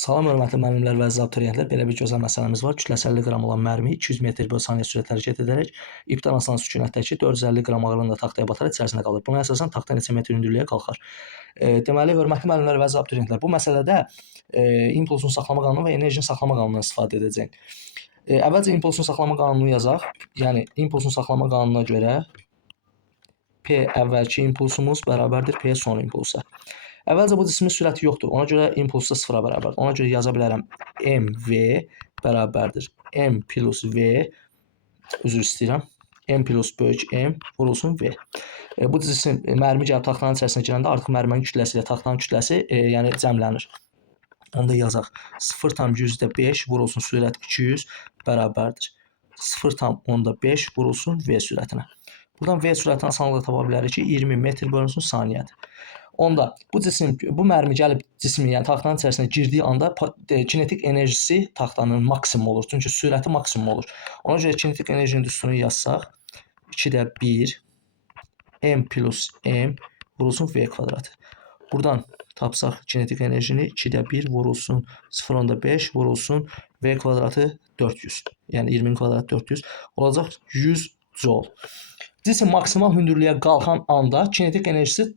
Salam hörmətli müəllimlər və əziz abituriyentlər, belə bir gözəl məsələmiz var. Kütləsi 50 qram olan mərmi 200 metr/saniyə sürətlə hərəkət edərək ipdən asılan sükunətdəki 450 qram ağırlığında taxtaya bataraq içərisində qalır. Buna əsasən taxta neçə metr hündürlüyə qalxar? Deməli, hörmətli müəllimlər və əziz abituriyentlər, bu məsələdə impulsun saxlama qanunu və enerjinin saxlama qanunundan istifadə edəcəyik. Əvvəlcə impulsun saxlama qanununu yazaq. Yəni, impulsun saxlama qanununa görə P əvvəlki impulsumuz bərabərdir P son impulsa. Əvvəlcə bu cismin sürəti yoxdur. Ona görə impuls da sıfıra bərabərdir. Ona görə yaza bilərəm mv bərabərdir m plus v, üzr istəyirəm, m plus böyük m vurulsun v. Bu cisim mərmi gəlib taxtanın içərisinə girəndə artıq mərminin kütləsi ilə taxtanın kütləsi yəni cəmlənir. Onda yazaq 0,5 vurulsun sürət 200 bərabərdir 0,5 vurulsun v sürətinə. Buradan v sürətini asanlıqla tapa bilərik ki, 20 metr/saniyədir. Onda bu mərmi gəlib cismin, yəni taxtanın içərisinə girdiyi anda kinetik enerjisi taxtanın maksimum olur. Çünki sürəti maksimum olur. Ona görə kinetik enerjinin düsturunu yazsaq 2-də 1 m plus m vurulsun v kvadratı. Buradan tapsaq kinetik enerjini 2-də 1 vurulsun 0,5 vurulsun v kvadratı 400. Yəni 20 kvadrat 400 olacaq 100 joule. Cisim maksimal hündürlüyə qalxan anda kinetik enerjisi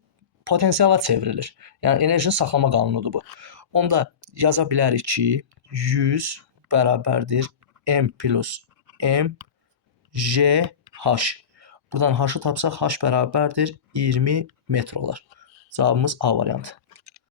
potensiala çevrilir. Yəni enerjinin saxlama qanunudur bu. Onda yaza bilərik ki, 100 bərabərdir m plus m j h. Buradan h-ı tapsaq h bərabərdir 20 metr olar. Cavabımız A variantı.